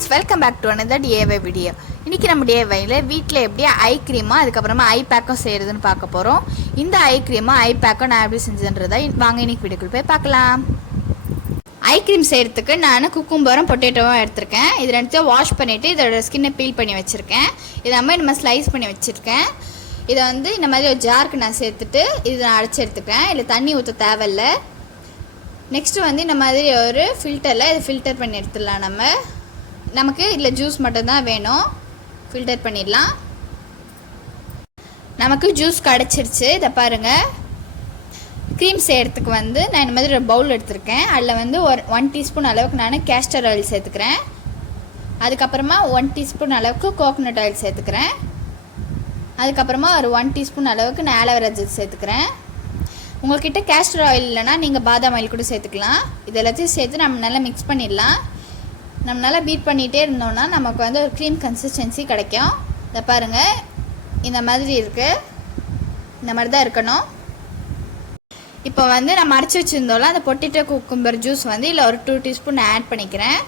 friends, welcome back to another DIY video. இன்னைக்கு நம்ம DIYல வீட்ல எப்படி ஐ கிரீமா அதுக்கு அப்புறமா ஐ பேக்கும் செய்யறதுன்னு பார்க்க போறோம். இந்த ஐ கிரீமா ஐ பேக்கும் நான் எப்படி செஞ்சேன்றதை வாங்க இன்னைக்கு வீடியோக்குள்ள போய் பார்க்கலாம். ஐ கிரீம் செய்யறதுக்கு நான் குக்கும்பரும் பொட்டேட்டோவும் எடுத்துர்க்கேன். இது ரெண்டையும் வாஷ் பண்ணிட்டு இதோட ஸ்கின்னை பீல் பண்ணி வச்சிருக்கேன். இத நம்ம ஸ்லைஸ் பண்ணி வச்சிருக்கேன். இதை வந்து இந்த மாதிரி ஒரு ஜாருக்கு நான் சேர்த்துட்டு இதை நான் அரைச்சி எடுத்துக்கிறேன். இதில் தண்ணி ஊற்ற தேவையில்ல. நெக்ஸ்ட்டு வந்து இந்த மாதிரி ஒரு ஃபில்டரில் இதை ஃபில்டர் பண்ணி எடுத்துடலாம். நமக்கு இதில் ஜூஸ் மட்டும்தான் வேணும். ஃபில்டர் பண்ணிடலாம். நமக்கு ஜூஸ் கிடச்சிருச்சு. இதை பாருங்கள். க்ரீம் செய்கிறதுக்கு வந்து நான் இந்த மாதிரி ஒரு பவுல் எடுத்துருக்கேன். அதில் வந்து ஒரு 1 டீஸ்பூன் அளவுக்கு நான் கேஸ்டர் ஆயில் சேர்த்துக்கிறேன். அதுக்கப்புறமா 1 டீஸ்பூன் அளவுக்கு கோகோனட் ஆயில் சேர்த்துக்கிறேன். அதுக்கப்புறமா ஒரு 1 டீஸ்பூன் அளவுக்கு நான் ஆலோவேரா ஜெல் சேர்த்துக்கிறேன். உங்கள்கிட்ட கேஸ்டர் ஆயில் இல்லைனா நீங்கள் பாதாம் ஆயில் கூட சேர்த்துக்கலாம். இது எல்லாத்தையும் சேர்த்து நம்ம நல்லா மிக்ஸ் பண்ணிடலாம். நம்ம நல்லா பீட் பண்ணிகிட்டே இருந்தோம்னா நமக்கு வந்து ஒரு க்ரீம் கன்சிஸ்டன்சி கிடைக்கும். இதை பாருங்கள், இந்த மாதிரி இருக்குது. இந்த மாதிரி தான் இருக்கணும். இப்போ வந்து நம்ம அரைச்சி வச்சுருந்தோம்ல அந்த பொட்டேட்டோ குக்கும்பர் ஜூஸ் வந்து இல்லை ஒரு 2 டீஸ்பூன் ஆட் பண்ணிக்கிறேன்.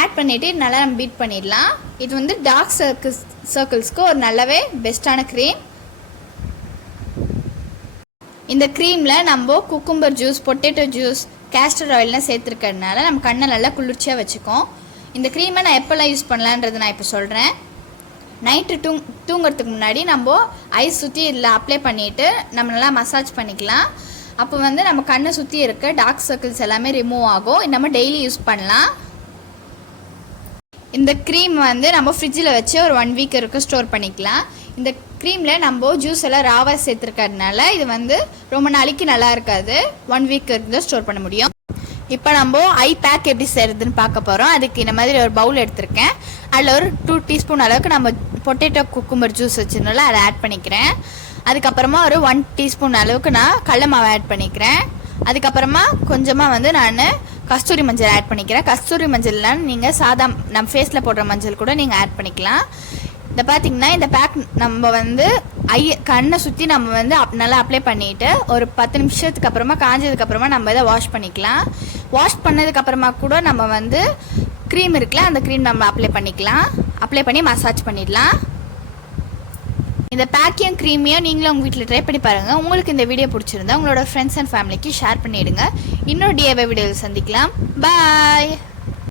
ஆட் பண்ணிவிட்டு நல்லா நம்ம பீட் பண்ணிடலாம். இது வந்து டார்க் சர்க்கிள்ஸ்க்கு ஒரு நல்லாவே பெஸ்ட்டான க்ரீம். இந்த க்ரீமில் நம்ம cucumber juice, potato juice, castor ஆயில்லாம் சேர்த்துருக்கிறதுனால நம்ம கண்ணை நல்லா குளிர்ச்சியாக வச்சுக்கோம். இந்த க்ரீமை நான் எப்போல்லாம் யூஸ் பண்ணலான்றது நான் இப்போ சொல்கிறேன். நைட்டு தூங்குறதுக்கு முன்னாடி நம்ம ஐஸ் சுற்றி இதில் அப்ளை பண்ணிவிட்டு நம்ம நல்லா மசாஜ் பண்ணிக்கலாம். அப்போ வந்து நம்ம கண்ணை சுற்றி இருக்க டார்க் சர்க்கிள்ஸ் எல்லாமே ரிமூவ் ஆகும். நம்ம டெய்லி யூஸ் பண்ணலாம். இந்த க்ரீம் வந்து நம்ம ஃப்ரிட்ஜில் வச்சு ஒரு 1 வீக் வரைக்கும் ஸ்டோர் பண்ணிக்கலாம். இந்த க்ரீமில் நம்ம ஜூஸ் எல்லாம் ராவாக சேர்த்துருக்கறதுனால இது வந்து ரொம்ப நாளைக்கு நல்லா இருக்காது. 1 வீக் வரைக்கும் ஸ்டோர் பண்ண முடியும். இப்போ நம்ம ஐ பேக் எப்படி செய்கிறதுன்னு பார்க்க போகிறோம். அதுக்கு இந்த மாதிரி ஒரு பவுல் எடுத்திருக்கேன். அதில் ஒரு 2 டீஸ்பூன் அளவுக்கு நம்ம பொட்டேட்டோ குக்கும்பர் ஜூஸ் வச்சுருந்தோம்ல அதை ஆட் பண்ணிக்கிறேன். அதுக்கப்புறமா ஒரு 1 டீஸ்பூன் அளவுக்கு நான் கடலை மாவு ஆட் பண்ணிக்கிறேன். அதுக்கப்புறமா கொஞ்சமாக வந்து நான் கஸ்தூரி மஞ்சள் ஆட் பண்ணிக்கிறேன். கஸ்தூரி மஞ்சள்லாம் நீங்கள் சாதா நம்ம ஃபேஸில் போடுற மஞ்சள் கூட நீங்கள் ஆட் பண்ணிக்கலாம். இதை பார்த்திங்கன்னா இந்த பேக் நம்ம வந்து கண்ணை சுற்றி நம்ம வந்து நல்லா அப்ளை பண்ணிவிட்டு ஒரு 10 நிமிஷத்துக்கு அப்புறமா காஞ்சதுக்கப்புறமா நம்ம இதை வாஷ் பண்ணிக்கலாம். வாஷ் பண்ணதுக்கப்புறமா கூட நம்ம வந்து க்ரீம் இருக்குல்ல அந்த க்ரீம் நம்ம அப்ளை பண்ணிக்கலாம். அப்ளை பண்ணி மசாஜ் பண்ணிடலாம். இந்த பேக்கையும் க்ரீமையும் நீங்களும் உங்கள் வீட்டில் ட்ரை பண்ணி பாருங்கள். உங்களுக்கு இந்த வீடியோ பிடிச்சிருந்தா உங்களோட ஃப்ரெண்ட்ஸ் அண்ட் ஃபேமிலிக்கு ஷேர் பண்ணிவிடுங்க. இன்னொரு DIY வீடியோவில் சந்திக்கலாம். பாய்.